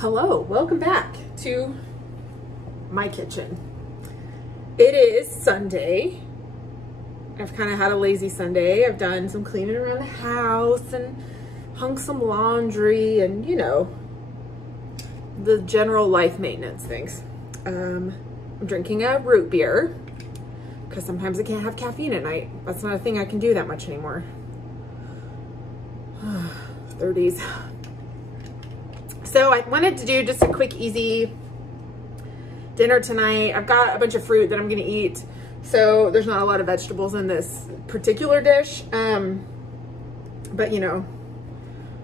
Hello, welcome back to my kitchen. It is Sunday. I've kind of had a lazy Sunday. I've done some cleaning around the house and hung some laundry and, you know, the general life maintenance things. I'm drinking a root beer because sometimes I can't have caffeine at night. That's not a thing I can do that much anymore. 30s. So I wanted to do just a quick, easy dinner tonight. I've got a bunch of fruit that I'm gonna eat, so there's not a lot of vegetables in this particular dish. But you know,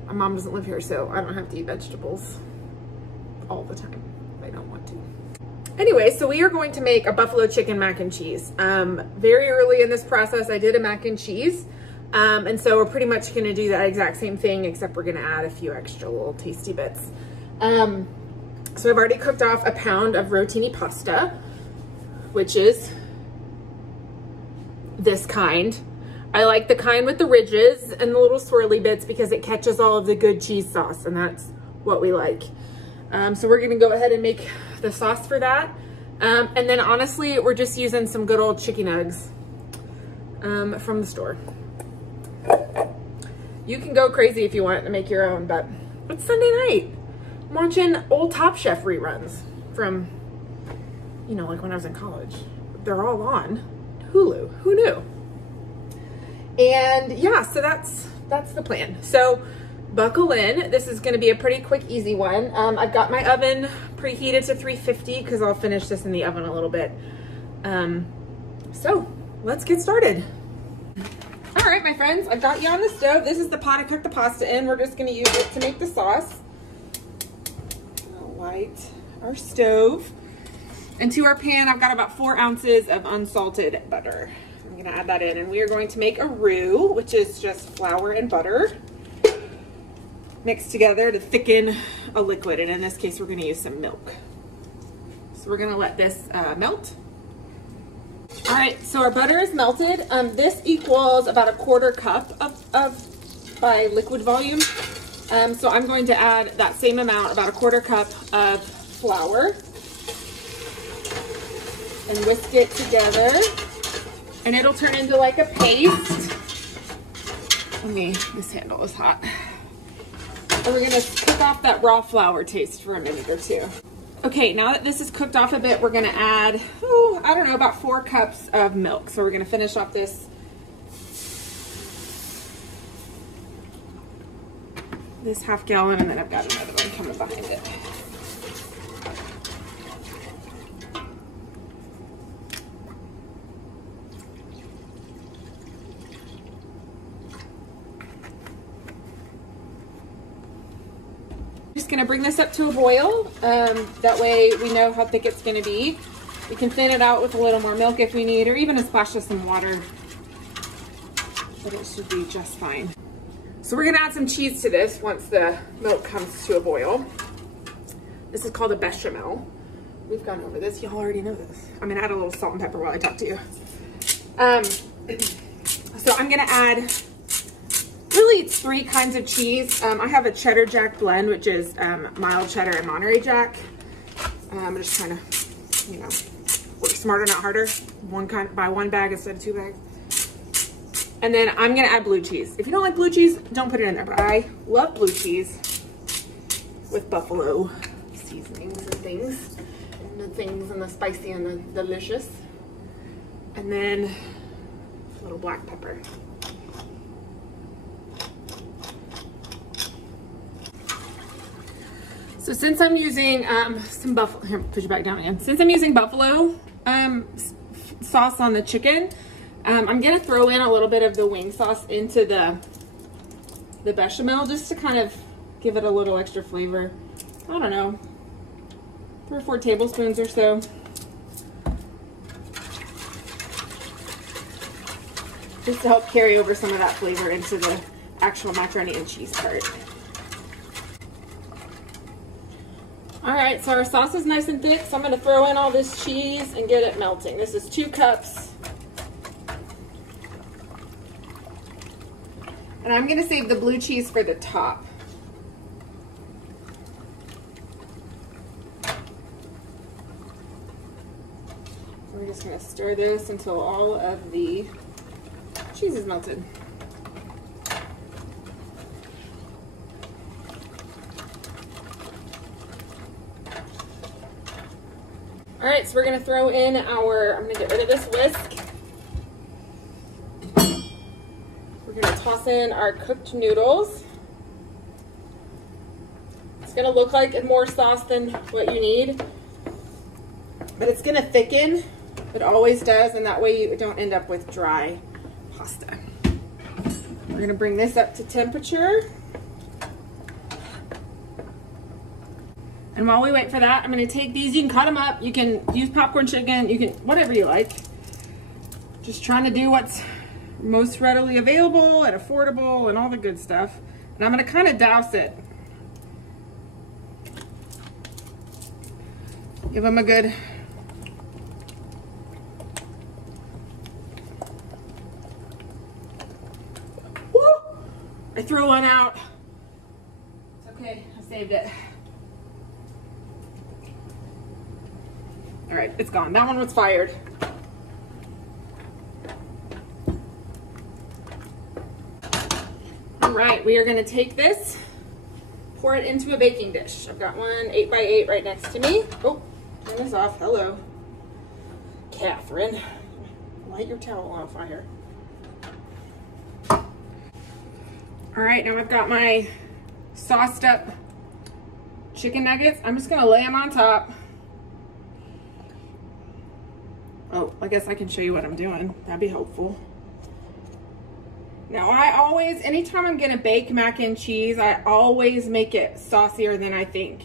my mom doesn't live here, so I don't have to eat vegetables all the time if I don't want to. Anyway, so we are going to make a buffalo chicken mac and cheese. Very early in this process, I did a mac and cheese. And so we're pretty much gonna do that exact same thing, except we're gonna add a few extra little tasty bits. So I've already cooked off a pound of rotini pasta, which is this kind. I like the kind with the ridges and the little swirly bits because it catches all of the good cheese sauce, and that's what we like. So we're gonna go ahead and make the sauce for that. And then honestly, we're just using some good old chicken nugs from the store. You can go crazy if you want to make your own, but it's Sunday night. I'm watching old Top Chef reruns from, you know, like when I was in college. They're all on Hulu. Who knew? And yeah, so that's the plan. So buckle in. This is going to be a pretty quick, easy one. I've got my oven preheated to 350 because I'll finish this in the oven a little bit. So let's get started. All right, my friends, I've got you on the stove. This is the pot I cooked the pasta in. We're just gonna use it to make the sauce. I'll light our stove. And to our pan, I've got about 4 ounces of unsalted butter. I'm gonna add that in, and we are going to make a roux, which is just flour and butter mixed together to thicken a liquid. And in this case, we're gonna use some milk. So we're gonna let this melt. All right, so our butter is melted. This equals about 1/4 cup of by liquid volume. So I'm going to add that same amount, about 1/4 cup of flour, and whisk it together. And it'll turn into like a paste. This handle is hot. And we're gonna cook off that raw flour taste for a minute or two. Okay, now that this is cooked off a bit, we're gonna add, I don't know, about 4 cups of milk. So we're gonna finish off this half gallon, and then I've got another one coming behind it. Just gonna bring this up to a boil. That way we know how thick it's gonna be. We can thin it out with a little more milk if we need, or even a splash of some water, but it should be just fine. So we're gonna add some cheese to this once the milk comes to a boil. This is called a bechamel. We've gone over this, y'all already know this. I'm gonna add a little salt and pepper while I talk to you. So I'm gonna add, really it's 3 kinds of cheese. I have a cheddar jack blend, which is mild cheddar and Monterey Jack. I'm just trying to, you know, work smarter, not harder. Buy 1 bag instead of 2 bags. And then I'm gonna add blue cheese. If you don't like blue cheese, don't put it in there, but I love blue cheese with buffalo seasonings and things. And the things and the spicy and the delicious. And then a little black pepper. So since I'm using some buffalo, here, push it back down again. Since I'm using buffalo sauce on the chicken, I'm gonna throw in a little bit of the wing sauce into the bechamel just to kind of give it a little extra flavor. I don't know, 3 or 4 tablespoons or so. Just to help carry over some of that flavor into the actual macaroni and cheese part. All right, so our sauce is nice and thick, so I'm gonna throw in all this cheese and get it melting. This is 2 cups. And I'm gonna save the blue cheese for the top. I'm just gonna stir this until all of the cheese is melted. All right, so we're gonna throw in I'm gonna get rid of this whisk. We're gonna toss in our cooked noodles. It's gonna look like more sauce than what you need, but it's gonna thicken. It always does, and that way you don't end up with dry pasta. We're gonna bring this up to temperature. And while we wait for that, I'm gonna take these, you can cut them up, you can use popcorn chicken, you can, whatever you like. Just trying to do what's most readily available and affordable and all the good stuff. And I'm gonna kind of douse it. Give them a good woo! I threw one out. It's okay, I saved it. All right, it's gone. That one was fired. All right, we are gonna take this, pour it into a baking dish. I've got one 8x8 right next to me. Oh, turn this off, hello. Catherine, light your towel on fire. All right, now I've got my sauced up chicken nuggets. I'm just gonna lay them on top. Oh, I guess I can show you what I'm doing. That'd be helpful. Now I always, anytime I'm gonna bake mac and cheese, I always make it saucier than I think,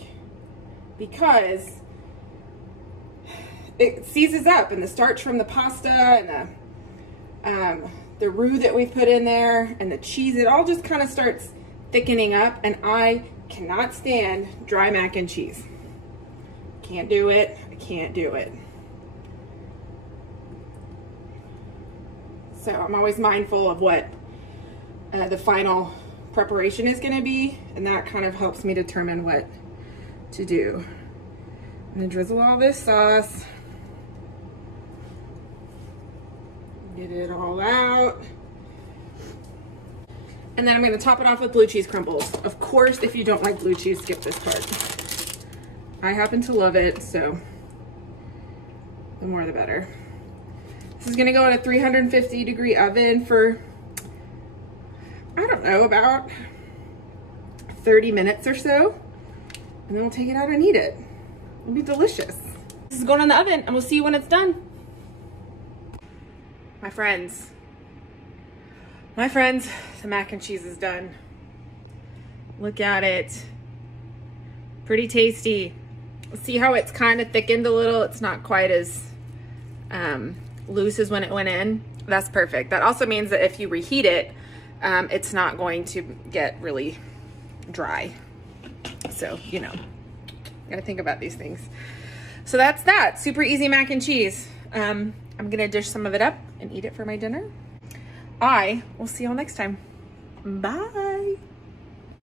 because it seizes up, and the starch from the pasta and the roux that we've put in there and the cheese, it all just kind of starts thickening up, and I cannot stand dry mac and cheese. Can't do it, I can't do it. So I'm always mindful of what the final preparation is going to be, and that kind of helps me determine what to do. I'm going to drizzle all this sauce, get it all out, and then I'm going to top it off with blue cheese crumbles. Of course, if you don't like blue cheese, skip this part. I happen to love it, so the more the better. This is gonna go in a 350-degree oven for, I don't know, about 30 minutes or so. And then we'll take it out and eat it. It'll be delicious. This is going in the oven, and we'll see you when it's done. My friends, the mac and cheese is done. Look at it. Pretty tasty. See how it's kind of thickened a little? It's not quite as loose as when it went in. That's perfect. That also means that if you reheat it, it's not going to get really dry. So, you know, gotta think about these things. So that's that. Super easy mac and cheese. I'm gonna dish some of it up and eat it for my dinner. I will see y'all next time. Bye.